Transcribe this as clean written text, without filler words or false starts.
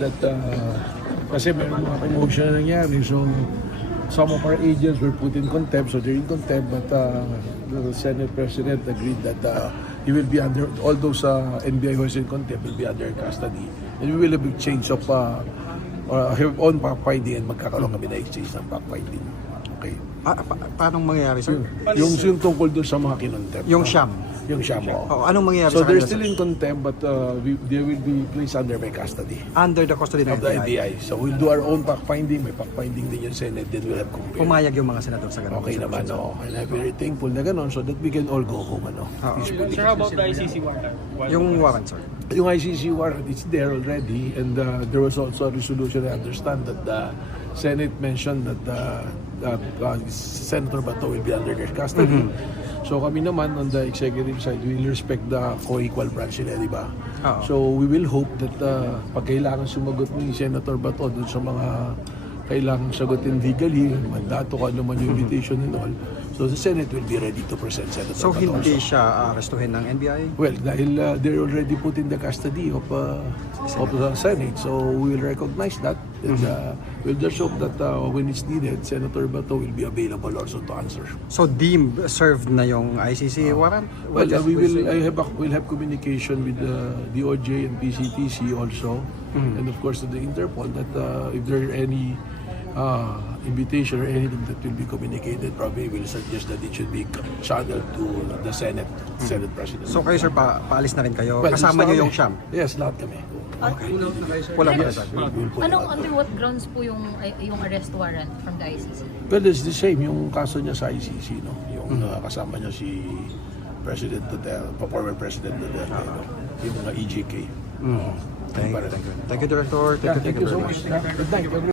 That kasi may mga commotion na nangyari, so some of our agents were put in contempt, so they're in contempt, but the Senate President agreed that he will be under, all those NBI who is in contempt will be under custody, and we will have a change of have own fact-finding and magkakaroon kami na exchange ng fact-finding. Okay. Paano mangyayari, sir? Yung tungkol doon sa mga kinontempt. Yung Siam. Yung Siam, Oh, anong mangyayari so sa they're kanila, still sir? in contempt, but they will be placed under my custody. Under the custody ng Of the NBI. NBI. So we'll do our own fact-finding. May fact-finding din yung Senate. Then we'll have compare. Pumayag yung mga senador sa ganun. Okay naman, no? And I'm very thankful na gano'n so that we can all go home, ano? Peacefully. Sir, how about the ICC warrant? Yung warrant, sir. Yung ICC warrant, it's there already. And there was also a resolution. I understand that the Senate mentioned that Senator Bato will be under their custody. So kami naman on the executive side, we will respect the co-equal branch nila, di ba? Oo. So we will hope that pag kailangan sumagot ni Senator Bato dun sa mga kailangan sagutin legally, mandato kung ano man yung invitation and all, so the Senate will be ready to present Senator So Bato. hindi also. siya aarestuhin ng NBI? Well, dahil they're already put in the custody of the Senate, so we will recognize that. And we'll just hope that when it's needed, Senator Bato will be available also to answer. So deemed served na yung ICC warrant? Well, we'll have communication with the DOJ and PCTC also, and of course to the Interpol that if there are any invitation or anything that will be communicated, probably will suggest that it should be channeled to the Senate President. So kayo, sir, paalis na rin kayo? Well, Kasama basta niyo yung kami. Siam? Yes, lahat kami. Wala ba, Yes, sir? we'll put it out. Under what grounds po yung arrest warrant from the ICC? Well, it's the same. Yung kaso niya sa ICC, no? Yung kasama niya si President Duterte, former President Duterte, no? Yung mga EJK. Thank you, Director. Thank you so much. Good night.